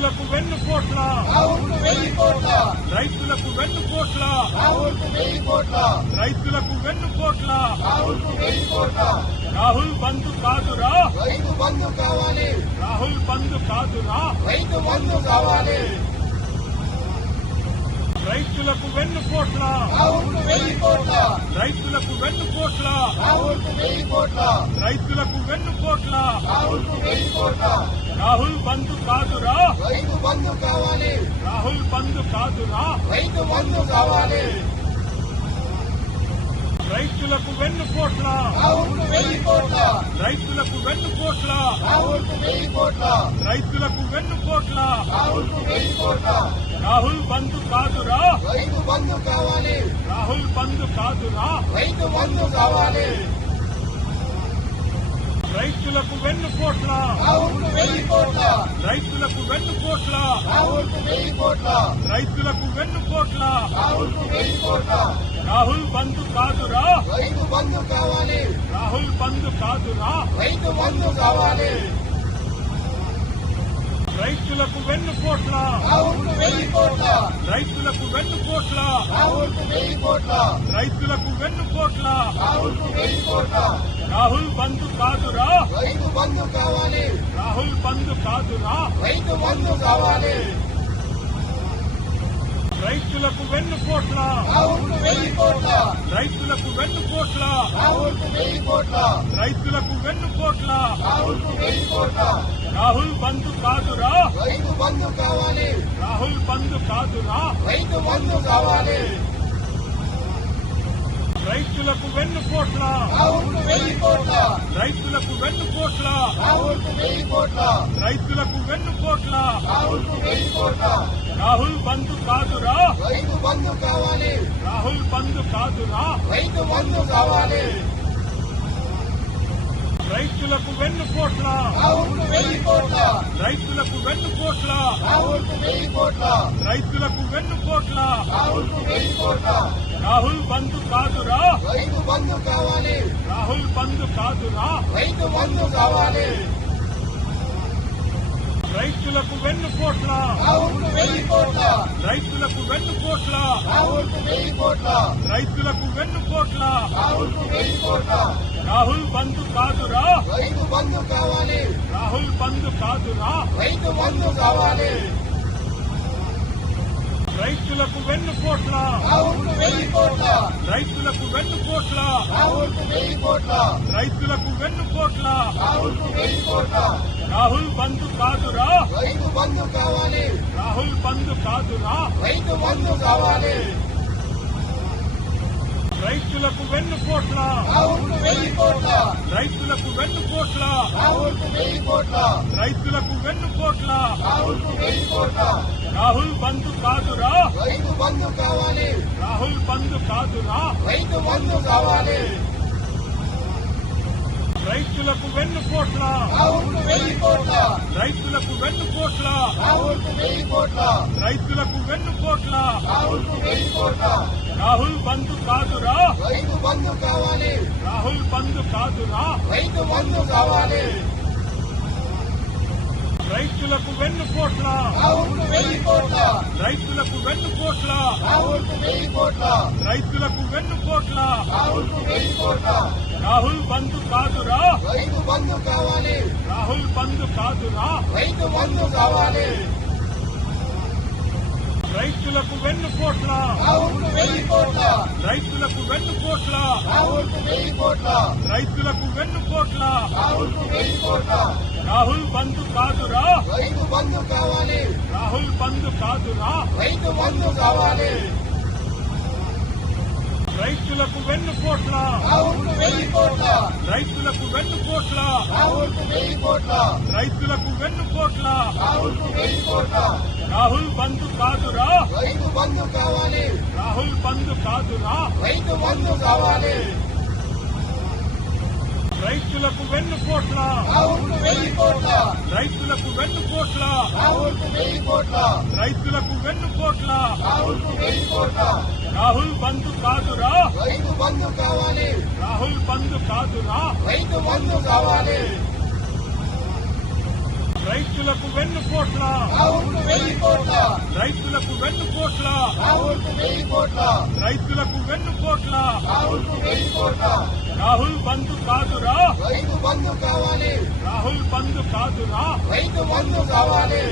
రైతులకు వెన్నుపోట్ల రైతులకు వెన్నుపోట్ల రైతులకు వెన్నుపోట్ల రాహుల్ బంధు కాదురా రైతు బంధు కావాలి రాహుల్ బంధు కాదురా రైతు బంధు కావాలి రైతులకు వెన్నుపోట్ల రాహుల్కు 1000 కోట్ల రైతులకు వెన్నుపోట్ల రాహుల్కు 1000 కోట్ల రైతులకు వెన్నుపోట్ల రాహుల్కు 1000 కోట్ల రాహుల్ బంధు కాదురా రైతు బంధు కావాలి రాహుల్ బంధు కాదురా రైతు బంధు కావాలి రైతులకు వెన్నుపోట్ల రాహుల్కు 1000 కోట్ల రైతులకు వెన్నుపోట్ల రాహుల్కు 1000 కోట్ల రైతులకు వెన్నుపోట్ల రాహుల్కు 1000 కోట్ల రాహుల్ బంధు కాదురా రైతు బంధు కావాలి రాహుల్ బంధు కాదురా రైతు బంధు కావాలి రైతులకు వెన్నుపోట్ల రాహుల్కు 1000 కోట్ల రైతులకు వెన్నుపోట్ల రాహుల్కు 1000 కోట్ల రైతులకు వెన్నుపోట్ల రాహుల్కు 1000 కోట్ల రాహుల్ బంధు కాదురా రైతు బంధు కావాలి రాహుల్ బంధు కాదురా రైతు బంధు కావాలి రైతులకు వెన్నుపోట్ల రాహుల్కు 1000 కోట్ల రైతులకు వెన్నుపోట్ల రాహుల్కు 1000 కోట్ల రైతులకు వెన్నుపోట్ల రాహుల్కు 1000 కోట్ల రాహుల్ బంధు కాదురా రైతు బంధు కావాలి రాహుల్ బంధు కాదురా రైతు బంధు కావాలి రైతులకు వెన్నుపోట్ల రాహుల్కు 1000 కోట్ల రైతులకు వెన్నుపోట్ల రాహుల్కు 1000 కోట్ల రైతులకు వెన్నుపోట్ల రాహుల్కు 1000 కోట్ల రాహుల్ బంధు కాదురా రైతు బంధు కావాలి రాహుల్ బంధు కాదురా రైతు బంధు కావాలి రైతులకు వెన్నుపోట్ల రాహుల్కు 1000 కోట్ల రైతులకు వెన్నుపోట్ల రాహుల్కు 1000 కోట్ల రైతులకు వెన్నుపోట్ల రాహుల్కు 1000 కోట్ల రాహుల్ బంధు కాదురా రైతు బంధు కావాలి రాహుల్ బంధు కాదురా రైతు బంధు కావాలి రైతులకు వెన్నుపోట్ల రాహుల్కు 1000 కోట్ల రైతులకు వెన్నుపోట్ల రాహుల్కు 1000 కోట్ల రైతులకు వెన్నుపోట్ల రాహుల్కు 1000 కోట్ల రాహుల్ బంధు కాదురా రైతు బంధు కావాలి రాహుల్ బంధు కాదురా రైతు బంధు కావాలి రైతులకు వెన్నుపోట్ల రాహుల్కు 1000 కోట్ల రైతులకు వెన్నుపోట్ల రాహుల్కు 1000 కోట్ల రైతులకు వెన్నుపోట్ల రాహుల్కు 1000 కోట్ల రాహుల్ బంధు కాదురా రైతు బంధు కావాలి రాహుల్ బంధు కాదురా రైతు బంధు కావాలి రైతులకు వెన్నుపోట్ల రాహుల్కు 1000 కోట్ల రైతులకు వెన్నుపోట్ల రాహుల్కు 1000 కోట్ల రైతులకు వెన్నుపోట్ల రాహుల్కు 1000 కోట్ల రాహుల్ బంధు కాదురా రైతు బంధు కావాలి రాహుల్ బంధు కాదురా రైతు బంధు కావాలి రైతులకు వెన్నుపోట్ల రాహుల్కు 1000 కోట్ల రైతులకు వెన్నుపోట్ల రాహుల్కు 1000 కోట్ల రైతులకు వెన్నుపోట్ల రాహుల్కు 1000 కోట్ల రాహుల్ బంధు కాదురా రైతు బంధు కావాలి రాహుల్ బంధు కాదురా రైతు బంధు కావాలి రైతులకు వెన్నుపోట్ల రాహుల్కు 1000 కోట్ల రైతులకు వెన్నుపోట్ల రాహుల్కు 1000 కోట్ల రైతులకు వెన్నుపోట్ల రాహుల్కు 1000 కోట్ల రాహుల్ బంధు కాదురా రైతు బంధు కావాలి రాహుల్ బంధు కాదురా రైతు బంధు కావాలి రైతులకు వెన్నుపోట్ల రాహుల్కు 1000 కోట్ల రైతులకు వెన్నుపోట్ల రాహుల్కు 1000 కోట్ల రైతులకు వెన్నుపోట్ల రాహుల్కు 1000 కోట్ల రాహుల్ బంధు కాదురా రైతు బంధు కావాలి రాహుల్ బంధు కాదురా రైతు బంధు కావాలి రైతులకు వెన్నుపోట్ల రాహుల్కు 1000 కోట్ల రైతులకు వెన్నుపోట్ల రాహుల్కు 1000 కోట్ల రైతులకు వెన్నుపోట్ల రాహుల్కు 1000 కోట్ల రాహుల్ బంధు కాదురా రైతు బంధు కావాలి రాహుల్ బంధు కాదురా రైతు బంధు కావాలి రైతులకు వెన్నుపోట్ల రాహుల్కు 1000 కోట్ల రైతులకు వెన్నుపోట్ల రాహుల్కు 1000 కోట్ల రైతులకు వెన్నుపోట్ల రాహుల్కు 1000 కోట్ల రాహుల్ బంధు కాదురా రైతు బంధు కావాలి రాహుల్ బంధు కాదురా రైతు బంధు కావాలి రైతులకు వెన్నుపోట్ల రాహుల్కు 1000 కోట్ల రైతులకు వెన్నుపోట్ల రాహుల్కు 1000 కోట్ల రైతులకు వెన్నుపోట్ల రాహుల్కు 1000 కోట్ల రాహుల్ బంధు కాదురా రైతు బంధు కావాలి రాహుల్ బంధు కాదురా రైతు బంధు కావాలి రైతులకు వెన్నుపోట్ల రాహుల్కు రైతులకు వెన్నుపోట్ల రాహుల్కు 1000 కోట్ల రైతులకు వెన్నుపోట్ల రాహుల్కు 1000 కోట్ల రాహుల్ బంధు కాదురా రైతు బంధు కావాలి రాహుల్ బంధు కాదురా రైతు బంధు కావాలి